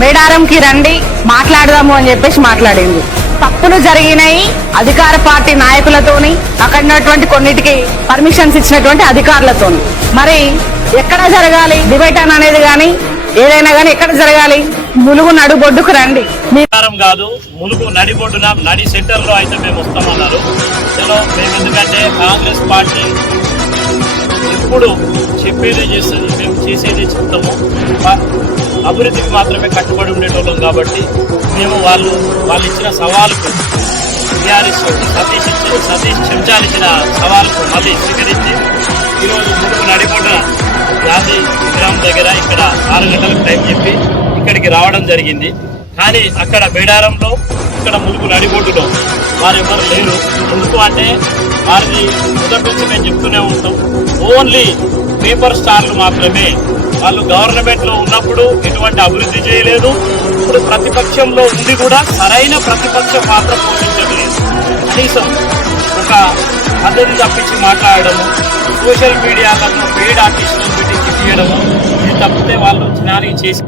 మేడారంకి రండి మాట్లాడదాము అని చెప్పేసి మాట్లాడింది. తప్పులు జరిగినాయి అధికార పార్టీ నాయకులతోని, అక్కడ ఉన్నటువంటి కొన్నిటికి పర్మిషన్స్ ఇచ్చినటువంటి అధికారులతోని. మరి ఎక్కడ జరగాలి డిబేట్ అనేది కానీ ఏదైనా కానీ ఎక్కడ జరగాలి? ములుగు నడుబొడ్డుకు రండి. కాదు, ములుగు నడిబొడ్డున నడి సెంటర్ లో అయితే మేము వస్తామన్నారు. చలో మేము ఎందుకంటే కాంగ్రెస్ పార్టీ ఎప్పుడు చెప్పేదే చేస్తుంది, మేము చేసేదే చెప్తాము, అభివృద్ధికి మాత్రమే కట్టుబడి ఉండేటోళ్ళం. కాబట్టి మేము వాళ్ళు ఇచ్చిన సవాలుకు టీఆర్ఎస్ సతీష్ చెంచాలు ఇచ్చిన సవాలుకు మళ్ళీ స్వీకరించి ఈరోజు ములుగు నడిబొడ్డున గాంధీ విగ్రహం దగ్గర ఇక్కడ 6 గంటలకు టైం చెప్పి ఇక్కడికి రావడం జరిగింది. కానీ అక్కడ మేడారంలో, ఇక్కడ ములుగు నడిబొడ్డులో వారు ఎవరు లేరు. ఎందుకు అంటే వారిని మొదటి నుంచి మేము చెప్తూనే ఉంటాం, ఓన్లీ పేపర్ స్టార్లు మాత్రమే. వాళ్ళు గవర్నమెంట్లో ఉన్నప్పుడు ఎటువంటి అభివృద్ధి చేయలేదు, ఇప్పుడు ప్రతిపక్షంలో ఉండి కూడా సరైన ప్రతిపక్ష పాత్ర పోషించలేదు. కనీసం ఒక పద్ధతి తప్పించి మాట్లాడడము, సోషల్ మీడియాలను పెయిడ్ ఆర్టిస్టులను పెట్టి తీయడము, ఇది తప్పితే వాళ్ళు చిన్నారి చేసి